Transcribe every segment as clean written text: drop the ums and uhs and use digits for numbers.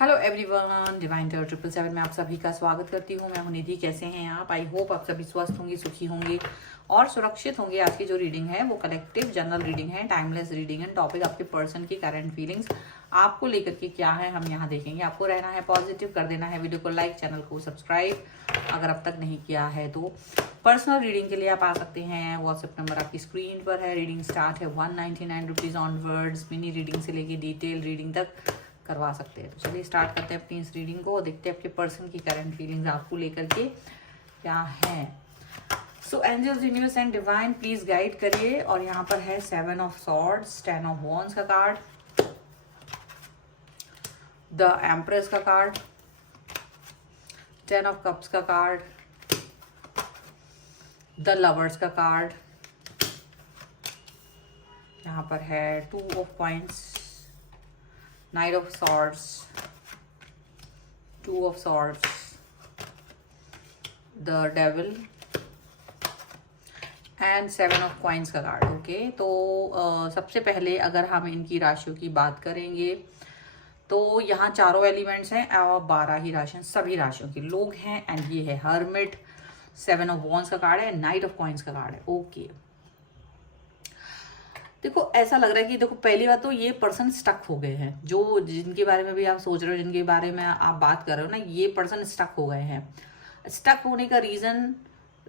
Hello everyone, divine terror 777 में आप सभी का स्वागत करती हूँ। मैं हूँ निधि। कैसे हैं आप? आई होप आप सभी स्वस्थ होंगे, सुखी होंगे और सुरक्षित होंगे। आज की जो रीडिंग है वो कलेक्टिव जनरल रीडिंग है, टाइमलेस रीडिंग है। टॉपिक आपके पर्सन की करंट फीलिंग्स आपको लेकर के क्या है हम यहाँ देखेंगे। आपको रहना है पॉजिटिव, कर देना है वीडियो को लाइक, चैनल को सब्सक्राइब अगर अब तक नहीं किया है तो। पर्सनल रीडिंग के लिए आप आ सकते हैं। व्हाट्सएप नंबर आपकी स्क्रीन पर है। रीडिंग स्टार्ट है 199 रुपीज़ ऑनवर्ड्स। मिनी रीडिंग से लेके डिटेल रीडिंग तक करवा सकते हैं। तो चलिए स्टार्ट करते हैं अपनी इस रीडिंग को और देखते हैं आपके पर्सन की करंट फीलिंग्स आपको लेकर के क्या है। So angels, universe and divine please guide करिए। और यहाँ पर है 7 ऑफ सॉर्ड्स, 10 ऑफ वॉन्ड्स का कार्ड, द एम्प्रेस का कार्ड, 10 ऑफ कप्स का कार्ड, द लवर्स का कार्ड, यहाँ पर है 2 of coins, Knight of Swords, 2 of Swords, the Devil and 7 of coins का कार्ड। ओके, तो सबसे पहले अगर हम इनकी राशियों की बात करेंगे तो यहाँ चारों एलिमेंट्स हैं और 12 ही राशियाँ, सभी राशियों के लोग हैं। एंड ये है हर्मिट, 7 ऑफ वॉन्ड्स का कार्ड है, नाइट ऑफ कॉइन्स का कार्ड है। ओके, देखो ऐसा लग रहा है कि देखो पहली बात तो ये पर्सन स्टक हो गए हैं। जो जिनके बारे में भी आप सोच रहे हो, जिनके बारे में आप बात कर रहे हो ना, ये पर्सन स्टक हो गए हैं। स्टक होने का रीजन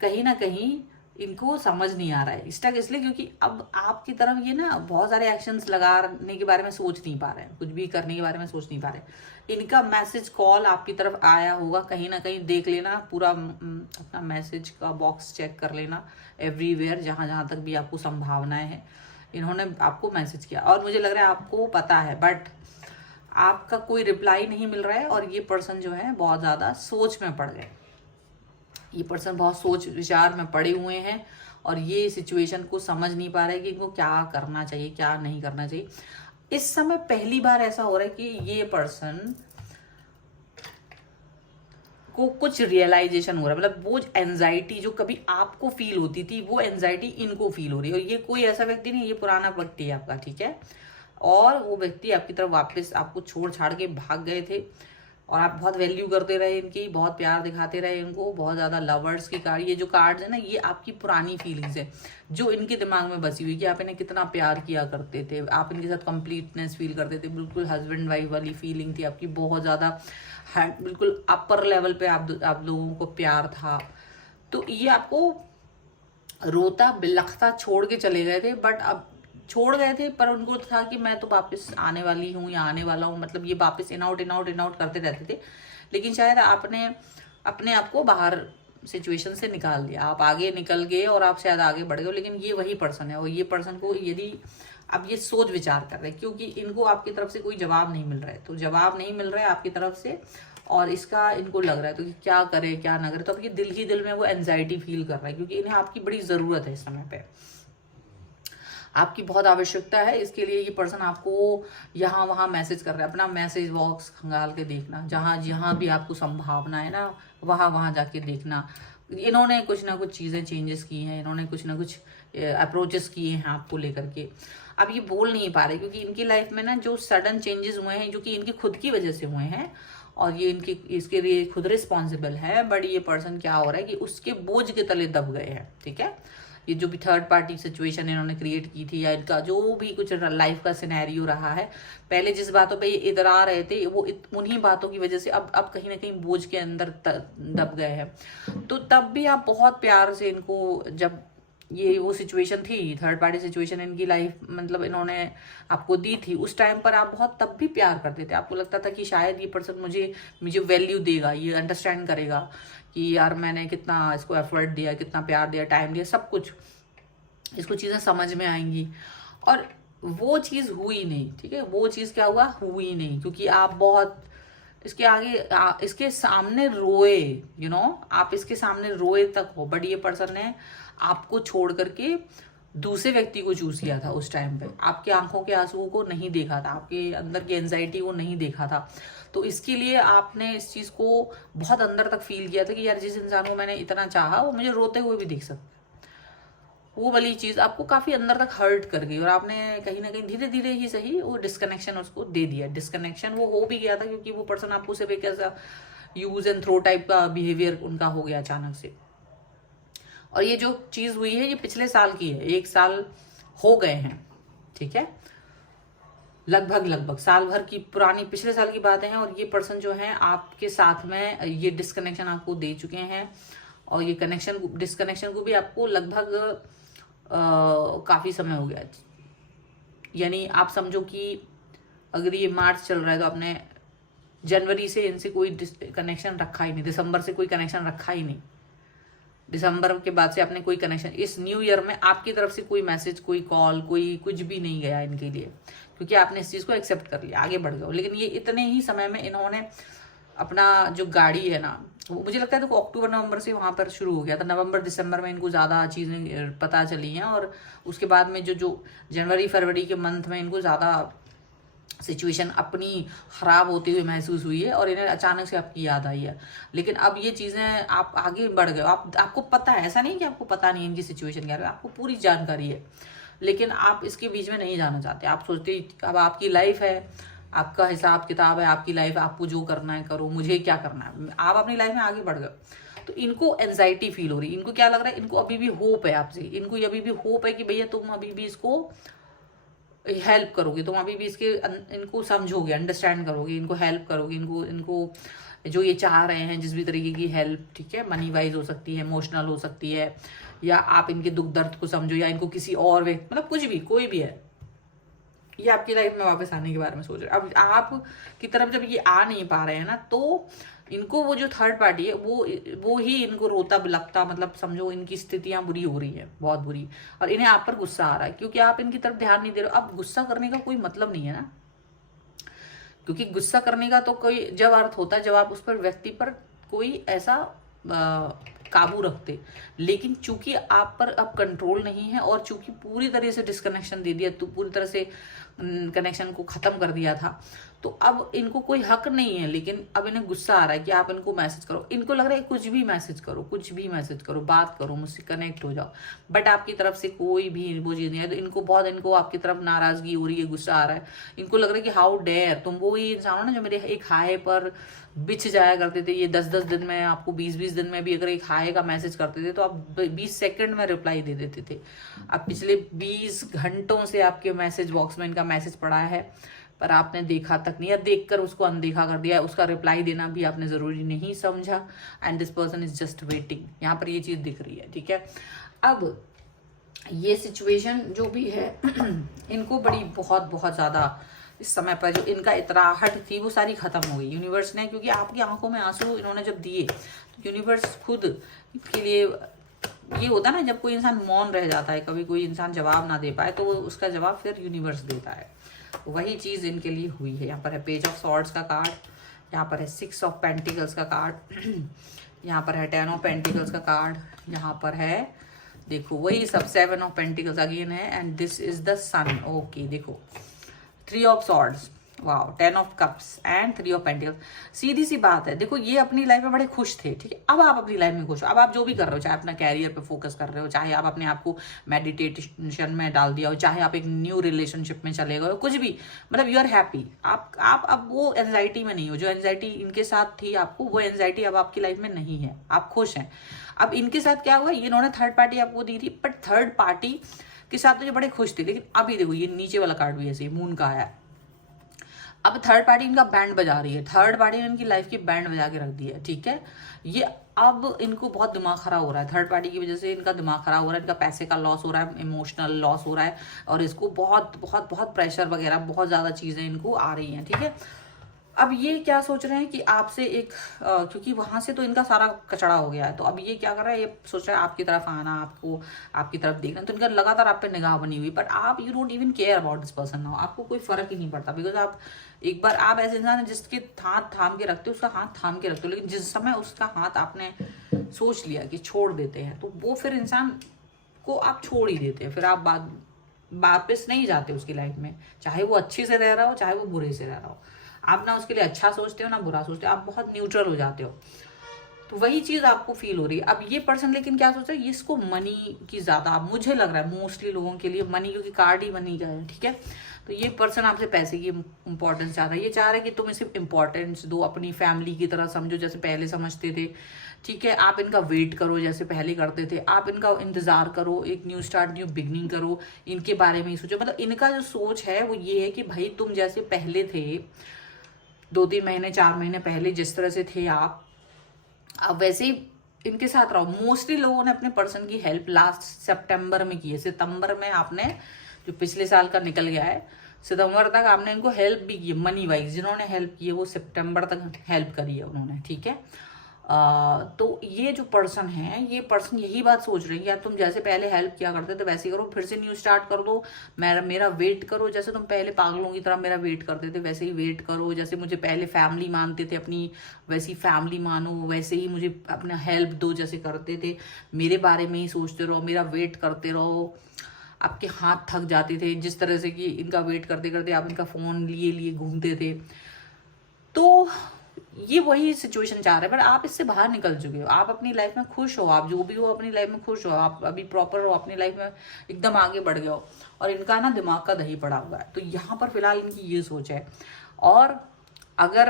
कहीं ना कहीं इनको समझ नहीं आ रहा है। स्टक इसलिए क्योंकि अब आपकी तरफ ये ना बहुत सारे एक्शंस लगाने के बारे में सोच नहीं पा रहे हैं, कुछ भी करने के बारे में सोच नहीं पा रहे। इनका मैसेज कॉल आपकी तरफ आया होगा, कहीं ना कहीं देख लेना, पूरा अपना मैसेज का बॉक्स चेक कर लेना एवरीवेयर, जहाँ जहाँ तक भी आपको संभावनाएं हैं। इन्होंने आपको मैसेज किया और मुझे लग रहा है आपको पता है, बट आपका कोई रिप्लाई नहीं मिल रहा है। और ये पर्सन जो है बहुत ज़्यादा सोच में पड़ गए। ये पर्सन बहुत सोच विचार में पड़े हुए हैं और ये सिचुएशन को समझ नहीं पा रहे कि इनको क्या करना चाहिए, क्या नहीं करना चाहिए। इस समय पहली बार ऐसा हो रहा है कि ये पर्सन को कुछ रियलाइजेशन हो रहा है। मतलब वो एंजाइटी जो कभी आपको फील होती थी, वो एंजाइटी इनको फील हो रही है। और ये कोई ऐसा व्यक्ति नहीं, ये पुराना व्यक्ति है आपका, ठीक है। और वो व्यक्ति आपकी तरफ वापस आपको छोड़ छाड़ के भाग गए थे और आप बहुत वैल्यू करते रहे इनकी, बहुत प्यार दिखाते रहे इनको, बहुत ज़्यादा लवर्स की कार्ड। ये जो कार्ड्स है ना, ये आपकी पुरानी फीलिंग्स है जो इनके दिमाग में बसी हुई कि आप इन्हें कितना प्यार किया करते थे, आप इनके साथ कंप्लीटनेस फील करते थे। बिल्कुल हस्बैंड वाइफ वाली फीलिंग थी आपकी, बहुत ज़्यादा बिल्कुल अपर लेवल पे आप लोगों को प्यार था। तो ये आपको रोता बिलखता छोड़ के चले गए थे, बट अब छोड़ गए थे पर उनको था कि मैं तो वापस आने वाली हूँ या आने वाला हूँ। मतलब ये वापस इन आउट करते रहते थे। लेकिन शायद आपने अपने आप को बाहर सिचुएशन से निकाल दिया, आप आगे निकल गए और आप शायद आगे बढ़ गए। लेकिन ये वही पर्सन है और ये पर्सन को यदि अब ये सोच विचार कर रहे हैं क्योंकि इनको आपकी तरफ से कोई जवाब नहीं मिल रहा है। तो जवाब नहीं मिल रहा है आपकी तरफ से और इसका इनको लग रहा है तो कि क्या करे क्या ना करे। तो अब ये दिल ही दिल में वो एंजाइटी फील कर रहा है क्योंकि इन्हें आपकी बड़ी ज़रूरत है इस समय पे, आपकी बहुत आवश्यकता है। इसके लिए ये पर्सन आपको यहाँ वहाँ मैसेज कर रहा है। अपना मैसेज बॉक्स खंगाल के देखना, जहाँ जहाँ भी आपको संभावना है ना, वहाँ वहाँ जाके देखना। इन्होंने कुछ ना कुछ चीज़ें चेंजेस की हैं, इन्होंने कुछ ना कुछ अप्रोचेस किए हैं आपको लेकर के। अब ये बोल नहीं पा रहे क्योंकि इनकी लाइफ में ना जो सडन चेंजेस हुए हैं जो कि इनकी खुद की वजह से हुए हैं और ये इनके इसके लिए खुद रिस्पॉन्सिबल है। बट ये पर्सन क्या हो रहा है कि उसके बोझ के तले दब गए हैं, ठीक है। ये जो भी थर्ड पार्टी सिचुएशन इन्होंने क्रिएट की थी या इनका जो भी कुछ लाइफ का सिनेरियो रहा है, पहले जिस बातों पे ये इतरा रहे थे वो उन्हीं बातों की वजह से अब कहीं ना कहीं बोझ के अंदर दब गए हैं। तो तब भी आप बहुत प्यार से इनको, जब ये वो सिचुएशन थी, थर्ड पार्टी सिचुएशन इनकी लाइफ मतलब इन्होंने आपको दी थी, उस टाइम पर आप बहुत तब भी प्यार करते थे। आपको लगता था कि शायद ये पर्सन मुझे वैल्यू देगा, ये अंडरस्टैंड करेगा कि यार मैंने कितना इसको एफर्ट दिया, कितना प्यार दिया, टाइम दिया, सब कुछ इसको चीज़ें समझ में आएंगी। और वो चीज़ हुई नहीं, ठीक है। वो चीज़ क्या हुआ, हुई नहीं क्योंकि आप बहुत इसके आगे इसके सामने रोए, आप इसके सामने रोए तक हो। बट ये पर्सन ने आपको छोड़ करके दूसरे व्यक्ति को चूज किया था। उस टाइम पे आपके आंखों के आंसुओं को नहीं देखा था, आपके अंदर की एंजाइटी को नहीं देखा था। तो इसके लिए आपने इस चीज़ को बहुत अंदर तक फील किया था कि यार जिस इंसान को मैंने इतना चाहा वो मुझे रोते हुए भी देख सकता है। वो वाली चीज आपको काफी अंदर तक हर्ट कर गई और आपने कहीं ना कहीं धीरे धीरे ही सही वो डिस्कनेक्शन उसको दे दिया। डिस्कनेक्शन वो हो भी गया था क्योंकि वो पर्सन आपको सिर्फ एक ऐसा यूज एंड थ्रो टाइप का बिहेवियर उनका हो गया अचानक से। और ये जो चीज हुई है ये पिछले साल की है, 1 साल हो गए हैं, ठीक है, लगभग साल भर की पुरानी पिछले साल की बातें हैं। और ये पर्सन जो है आपके साथ में ये डिस्कनेक्शन आपको दे चुके हैं और ये डिस्कनेक्शन को भी आपको लगभग काफी समय हो गया। यानी आप समझो कि अगर ये मार्च चल रहा है तो आपने जनवरी से इनसे कोई कनेक्शन रखा ही नहीं, दिसंबर से कोई कनेक्शन रखा ही नहीं, दिसंबर के बाद से आपने कोई कनेक्शन, इस न्यू ईयर में आपकी तरफ से कोई मैसेज, कोई कॉल, कोई कुछ भी नहीं गया इनके लिए, क्योंकि आपने इस चीज को एक्सेप्ट कर लिया, आगे बढ़ गए। लेकिन ये इतने ही समय में इन्होंने अपना जो गाड़ी है ना, मुझे लगता है तो अक्टूबर नवंबर से वहां पर शुरू हो गया था, नवंबर दिसंबर में इनको ज्यादा चीजें पता चली हैं और उसके बाद में जो जनवरी फरवरी के मंथ में इनको ज्यादा सिचुएशन अपनी खराब होती हुई महसूस हुई है और इन्हें अचानक से आपकी याद आई है। लेकिन अब ये चीजें आप आगे बढ़ गए, आपको पता है, ऐसा नहीं कि आपको पता नहीं है इनकी सिचुएशन क्या है, आपको पूरी जानकारी है, लेकिन आप इसके बीच में नहीं जाना चाहते। आप सोचते अब आपकी लाइफ है, आपका हिसाब किताब है, आपकी लाइफ, आपको जो करना है करो, मुझे क्या करना है, आप अपनी लाइफ में आगे बढ़ गए। तो इनको एंजाइटी फील हो रही है, इनको क्या लग रहा है, इनको अभी भी होप है आपसे, इनको अभी भी होप है कि भैया तुम अभी भी इसको हेल्प करोगे, तुम अभी भी इनको समझोगे, अंडरस्टैंड करोगे, इनको हेल्प करोगे, इनको जो ये चाह रहे हैं जिस भी तरीके की हेल्प, ठीक है, मनी वाइज हो सकती है, इमोशनल हो सकती है, या आप इनके दुख दर्द को समझो, या इनको किसी और व्यक्ति, मतलब कुछ भी, कोई भी है, ये आपकी लाइफ में वापस आने के बारे में सोच रहे हैं। अब आप की तरफ जब ये आ नहीं पा रहे हैं ना, तो इनको वो जो थर्ड पार्टी है वो ही इनको रोता बिलखता, मतलब समझो इनकी स्थितियां बुरी हो रही है, बहुत बुरी, और इन्हें आप पर गुस्सा आ रहा है क्योंकि आप इनकी तरफ ध्यान नहीं दे रहे हो। अब गुस्सा करने का कोई मतलब नहीं है ना, क्योंकि गुस्सा करने का तो कोई जब अर्थ होता है जब आप उस पर व्यक्ति पर कोई ऐसा काबू रखते, लेकिन चूंकि आप पर अब कंट्रोल नहीं है और चूंकि पूरी तरह से डिस्कनेक्शन दे दिया, तो पूरी तरह से कनेक्शन को खत्म कर दिया था, तो अब इनको कोई हक नहीं है। लेकिन अब इन्हें गुस्सा आ रहा है कि आप इनको मैसेज करो, इनको लग रहा है कुछ भी मैसेज करो, कुछ भी मैसेज करो, बात करो, मुझसे कनेक्ट हो जाओ, बट आपकी तरफ से कोई भी वो चीज नहीं है। तो इनको आपकी तरफ नाराजगी हो रही है, गुस्सा आ रहा है, इनको लग रहा है कि हाउ डेयर तुम, वो ही इंसान हो ना जो मेरे एक हाय पर बिछ जाया करते थे, ये 10-10 दिन में, आपको 20-20 दिन में भी अगर एक हाय का मैसेज करते थे तो आप 20 सेकंड में रिप्लाई दे देते थे। अब पिछले 20 घंटों से आपके मैसेज बॉक्स में इनका मैसेज पड़ा है, पर आपने देखा तक नहीं, या देखकर उसको अनदेखा कर दिया, उसका रिप्लाई देना भी आपने जरूरी नहीं समझा, and this person is just waiting. यहाँ पर ये चीज दिख रही है, ठीक है। अब ये सिचुएशन जो भी है इनको बड़ी बहुत ज्यादा इस समय पर जो इनका इतराहट थी वो सारी खत्म हो गई यूनिवर्स ने, क्योंकि आपकी आंखों में आंसू इन्होंने जब दिए तो यूनिवर्स खुद के लिए, ये होता है ना जब कोई इंसान मौन रह जाता है, कभी कोई इंसान जवाब ना दे पाए तो उसका जवाब फिर यूनिवर्स देता है, वही चीज इनके लिए हुई है। यहाँ पर है पेज ऑफ सॉर्ड्स का कार्ड, यहाँ पर है 6 ऑफ पेंटिकल्स का कार्ड, यहाँ पर है 10 ऑफ पेंटिकल्स का कार्ड, यहाँ पर है देखो वही सब 7 ऑफ पेंटिकल्स अगेन है, and this is the sun. Okay, देखो 3 of swords, wow, 10 of cups and 3 of pentacles. सीधी सी बात है, देखो ये अपनी लाइफ में बड़े खुश थे, ठीक है, अब आप अपनी लाइफ में खुश हो, अब आप जो भी कर रहे हो, चाहे अपना कैरियर पे फोकस कर रहे हो, चाहे आप अपने आप को मेडिटेशन में डाल दिया हो, चाहे आप एक न्यू रिलेशनशिप में चले गए हो, कुछ भी, मतलब यू आर हैप्पी। आप अब वो एंजाइटी में नहीं हो, जो एंजाइटी इनके साथ थी आपको, वो एंजाइटी अब आपकी लाइफ में नहीं है, आप खुश हैं। अब इनके साथ क्या हुआ, इन्होंने थर्ड पार्टी आपको दी थी, बट थर्ड पार्टी के साथ तो ये बड़े खुश थे, लेकिन अभी देखो ये नीचे वाला कार्ड भी ऐसे मून का आया, अब थर्ड पार्टी इनका बैंड बजा रही है, थर्ड पार्टी ने इनकी लाइफ की बैंड बजा के रख दी है, ठीक है। ये अब इनको बहुत दिमाग खराब हो रहा है, थर्ड पार्टी की वजह से इनका दिमाग खराब हो रहा है, इनका पैसे का लॉस हो रहा है, इमोशनल लॉस हो रहा है, और इसको बहुत बहुत बहुत प्रेशर वगैरह बहुत ज्यादा चीजें इनको आ रही हैं, ठीक है। अब ये क्या सोच रहे हैं कि आपसे एक क्योंकि वहां से तो इनका सारा कचड़ा हो गया है, तो अब ये क्या कर रहा है, ये सोच रहा है आपकी तरफ आना, आपको आपकी तरफ देखना, तो इनका लगातार आप पे निगाह बनी हुई, बट आप you don't even care about this person now, आपको कोई फर्क ही नहीं पड़ता, बिकॉज आप एक बार आप ऐसे इंसान है जिसके हाथ थाम के रखते हो, उसका हाथ थाम के रखते हो, लेकिन जिस समय उसका हाथ आपने सोच लिया कि छोड़ देते हैं, तो वो फिर इंसान को आप छोड़ ही देते हैं, फिर आप वापस नहीं जाते उसकी लाइफ में, चाहे वो अच्छे से रह रहा हो, चाहे वो बुरे से रह रहा हो, आप ना उसके लिए अच्छा सोचते हो ना बुरा सोचते हो, आप बहुत न्यूट्रल हो जाते हो। तो वही चीज आपको फील हो रही है। अब ये पर्सन लेकिन क्या सोच रहा है, इसको मनी की ज्यादा, मुझे लग रहा है मोस्टली लोगों के लिए मनी, क्योंकि कार्ड ही मनी का है, ठीक है। तो ये पर्सन आपसे पैसे की इंपॉर्टेंस चाह रहा है, ये चाह रहा है कि तुम इसे इंपॉर्टेंस दो, अपनी फैमिली की तरह समझो जैसे पहले समझते थे, ठीक है। आप इनका वेट करो जैसे पहले करते थे, आप इनका इंतजार करो, एक न्यू स्टार्ट न्यू बिगनिंग करो, इनके बारे में ही सोचो। मतलब इनका जो सोच है वो ये है कि भाई तुम जैसे पहले थे 2-3 महीने 4 महीने पहले जिस तरह से थे आप, अब वैसे ही इनके साथ रहो। मोस्टली लोगों ने अपने पर्सन की हेल्प लास्ट सितंबर में की है। सितंबर में आपने, जो पिछले साल का निकल गया है, सितंबर तक आपने इनको हेल्प भी की है मनी वाइज। जिन्होंने हेल्प की है वो सितंबर तक हेल्प करी है उन्होंने, ठीक है। तो ये जो पर्सन है, ये पर्सन यही बात सोच रहे हैं, यार तुम जैसे पहले हेल्प किया करते थे वैसे ही करो, फिर से न्यू स्टार्ट कर दो, मेरा वेट करो, जैसे तुम पहले पागलों की तरह मेरा वेट करते थे वैसे ही वेट करो, जैसे मुझे पहले फैमिली मानते थे अपनी, वैसी फैमिली मानो, वैसे ही मुझे अपना हेल्प दो जैसे करते थे, मेरे बारे में ही सोचते रहो, मेरा वेट करते रहो। आपके हाथ थक जाते थे जिस तरह से कि इनका वेट करते करते आप इनका फोन लिए लिए घूमते थे। तो ये वही सिचुएशन चाह रहे हैं, पर आप इससे बाहर निकल चुके हो, आप अपनी लाइफ में खुश हो, आप जो भी हो अपनी लाइफ में खुश हो, आप अभी प्रॉपर हो अपनी लाइफ में, एकदम आगे बढ़ गए हो। और इनका ना दिमाग का दही पड़ा हुआ है, तो यहाँ पर फिलहाल इनकी ये सोच है। और अगर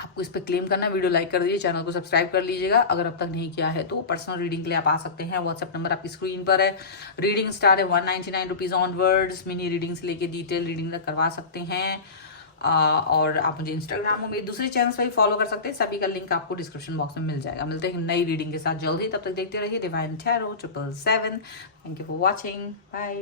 आपको इस पर क्लेम करना है, वीडियो लाइक कर दीजिए, चैनल को सब्सक्राइब कर लीजिएगा अगर अब तक नहीं किया है तो। पर्सनल रीडिंग के लिए आप आ सकते हैं, व्हाट्सएप नंबर आपकी स्क्रीन पर है। रीडिंग स्टार्ट है 199 रुपीज ऑनवर्ड्स, मिनी रीडिंग से लेके डिटेल रीडिंग तक करवा सकते हैं। और आप मुझे इंस्टाग्राम और मेरे दूसरे चैनल्स पर भी फॉलो कर सकते हैं, सभी का लिंक आपको डिस्क्रिप्शन बॉक्स में मिल जाएगा। मिलते हैं नई रीडिंग के साथ जल्दी, तब तक देखते रहिए divine tarot 777। Thank you for watching, bye.